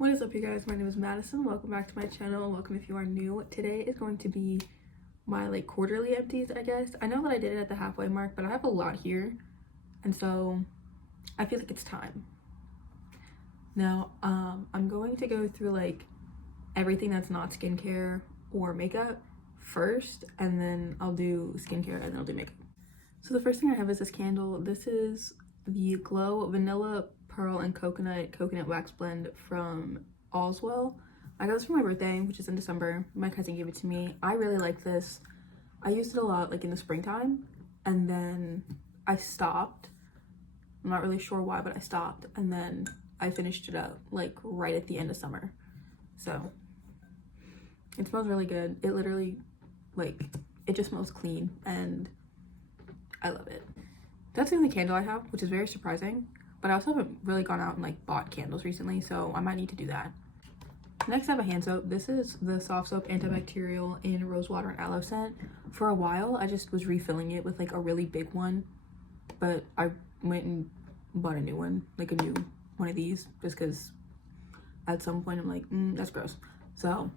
What is up, you guys? My name is Madison. Welcome back to my channel. Welcome if you are new. Today is going to be my quarterly empties, I guess. I know that I did it at the halfway mark, but I have a lot here, and so I feel like it's time. Now, I'm going to go through everything that's not skincare or makeup first, and then I'll do skincare and then I'll do makeup. So the first thing I have is this candle. This is the Glow Vanilla Pearl and Coconut Wax Blend from Allswell. I got this for my birthday, which is in December. My cousin gave it to me. I really like this. I used it a lot in the springtime, and then I stopped. I'm not really sure why, but I stopped, and then I finished it up right at the end of summer. So it smells really good. It literally it just smells clean, and I love it. That's the only candle I have, which is very surprising, but I also haven't really gone out and bought candles recently, so I might need to do that. Next I have a hand soap. This is the Soft Soap Antibacterial in Rose Water and Aloe scent. For a while I just was refilling it with a really big one, but I went and bought a new one, a new one of these, just because at some point I'm like, that's gross. So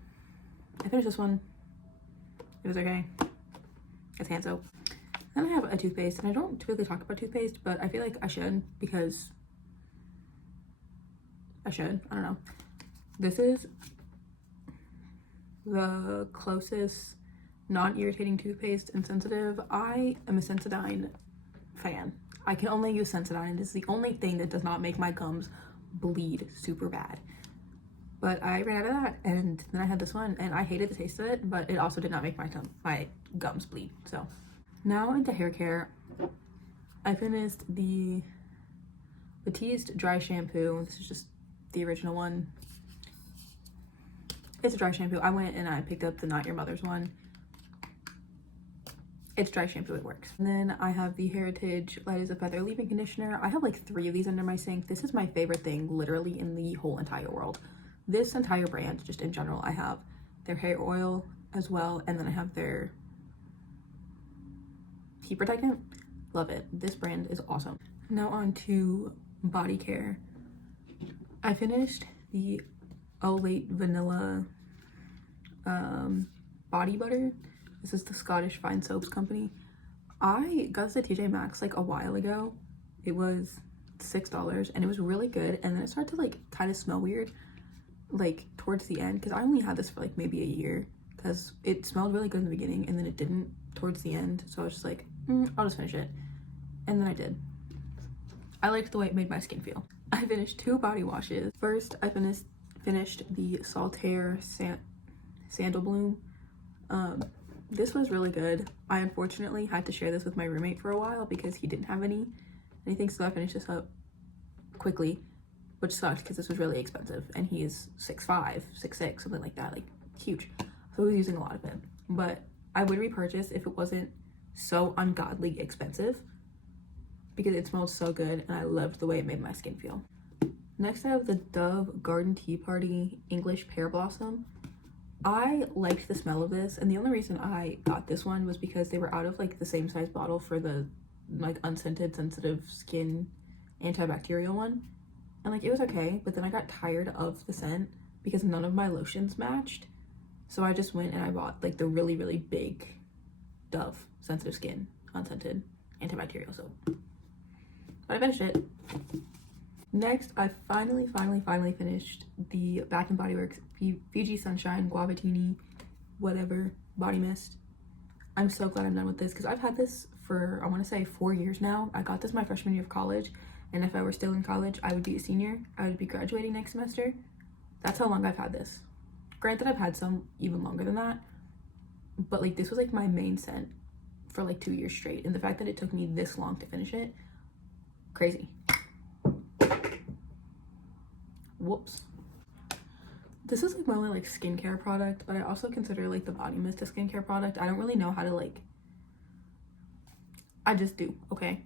I finished this one. It was okay. It's hand soap. Then I have a toothpaste, and I don't typically talk about toothpaste, but I feel like I should, because I should. I don't know. This is the closest non-irritating toothpaste and sensitive. I am a Sensodyne fan. I can only use Sensodyne. This is the only thing that does not make my gums bleed super bad. But I ran out of that, and then I had this one, and I hated the taste of it, but it also did not make my gums bleed. So now into hair care. I finished the Batiste dry shampoo. This is just the original one. It's a dry shampoo. I went and I picked up the Not Your Mother's one. It's dry shampoo, it works. And then I have the Heritage Light as a Feather leave-in conditioner. I have 3 of these under my sink. This is my favorite thing literally in the whole entire world. This entire brand, just in general. I have their hair oil as well, and then I have their heat protectant. Love it. This brand is awesome. Now on to body care. I finished the Olate Vanilla body butter. This is the Scottish Fine Soaps company. I got this at TJ Maxx a while ago. It was $6 and it was really good, and then it started to kind of smell weird towards the end, because I only had this for maybe a year, because it smelled really good in the beginning and then it didn't towards the end. So I was just I'll just finish it, and then I did. I liked the way it made my skin feel. I finished 2 body washes. First, I finished the Saltaire Sandal Bloom. This was really good. I unfortunately had to share this with my roommate for a while because he didn't have anything, so I finished this up quickly, which sucked because this was really expensive, and he is 6'5", 6'6", something like that, huge. So he was using a lot of it, but I would repurchase if it wasn't so ungodly expensive, because it smelled so good and I loved the way it made my skin feel. Next I have the Dove Garden Tea Party English Pear Blossom. I liked the smell of this, and the only reason I got this one was because they were out of the same size bottle for the unscented sensitive skin antibacterial one, and it was okay, but then I got tired of the scent because none of my lotions matched. So I just went and I bought the really, really big Dove sensitive skin unscented antibacterial soap. But I finished it. Next, I finally finished the Bath and Body Works Fiji Sunshine Guavatini whatever body mist. I'm so glad I'm done with this, because I've had this for, I want to say, 4 years now. I got this my freshman year of college, and if I were still in college, I would be a senior. I would be graduating next semester. That's how long I've had this. Granted, I've had some even longer than that, but this was my main scent for 2 years straight, and the fact that it took me this long to finish it, crazy. Whoops. This is my only skincare product, but I also consider the body mist a skincare product. I don't really know how to I just do, okay?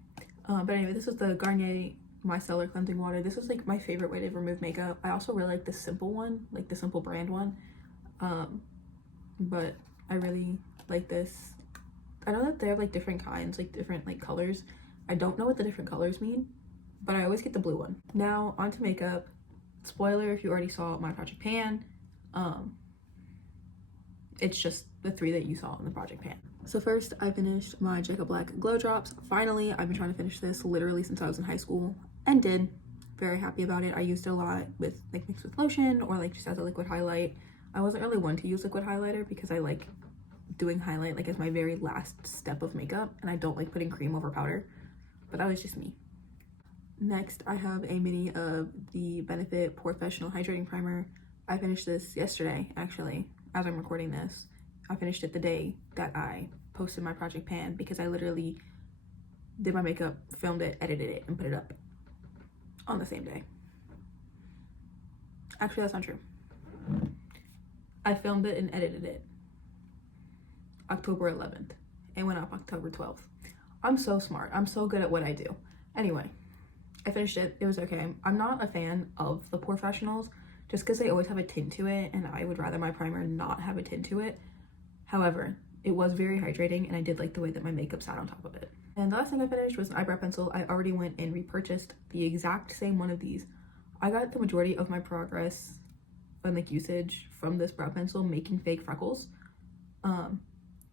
But anyway, this is the Garnier Micellar Cleansing Water. This is my favorite way to remove makeup. I also really like the Simple one, the Simple brand one. But I really like this. I know that they have different kinds, different colors. I don't know what the different colors mean, but I always get the blue one. Now onto makeup. Spoiler if you already saw my project pan, it's just the 3 that you saw in the project pan. So first, I finished my Jacob Black Glow Drops. Finally, I've been trying to finish this literally since I was in high school, and did. Very happy about it. I used it a lot with like mixed with lotion or like just as a liquid highlight. I wasn't really one to use liquid highlighter because I like doing highlight like as my very last step of makeup, and I don't like putting cream over powder, but that was just me. Next, I have a mini of the Benefit Professional Hydrating Primer. I finished this yesterday, actually, as I'm recording this. I finished it the day that I posted my project pan because I literally did my makeup, filmed it, edited it, and put it up on the same day. Actually, that's not true. I filmed it and edited it October 11th. It went up October 12th. I'm so smart. I'm so good at what I do. Anyway, I finished it. It was okay. I'm not a fan of the Professionals just because they always have a tint to it, and I would rather my primer not have a tint to it. However, it was very hydrating, and I did like the way that my makeup sat on top of it. And the last thing I finished was an eyebrow pencil. I already went and repurchased the exact same one of these. I got the majority of my progress and like usage from this brow pencil making fake freckles.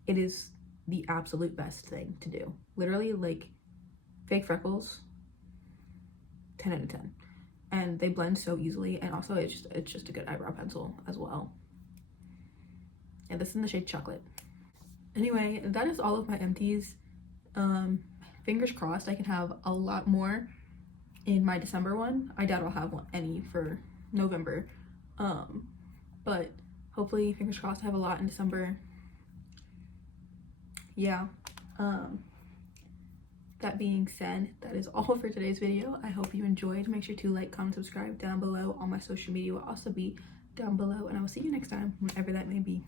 It is the absolute best thing to do. Literally, like, fake freckles, 10 out of 10. And they blend so easily, and also it's just a good eyebrow pencil as well. And this is in the shade Chocolate. Anyway, that is all of my empties. Fingers crossed I can have a lot more in my December one. I doubt I'll have any for November. But hopefully, fingers crossed, I have a lot in December. Yeah. That being said, that is all for today's video. I hope you enjoyed. Make sure to like, comment, subscribe down below. All my social media will also be down below, and I will see you next time, whenever that may be.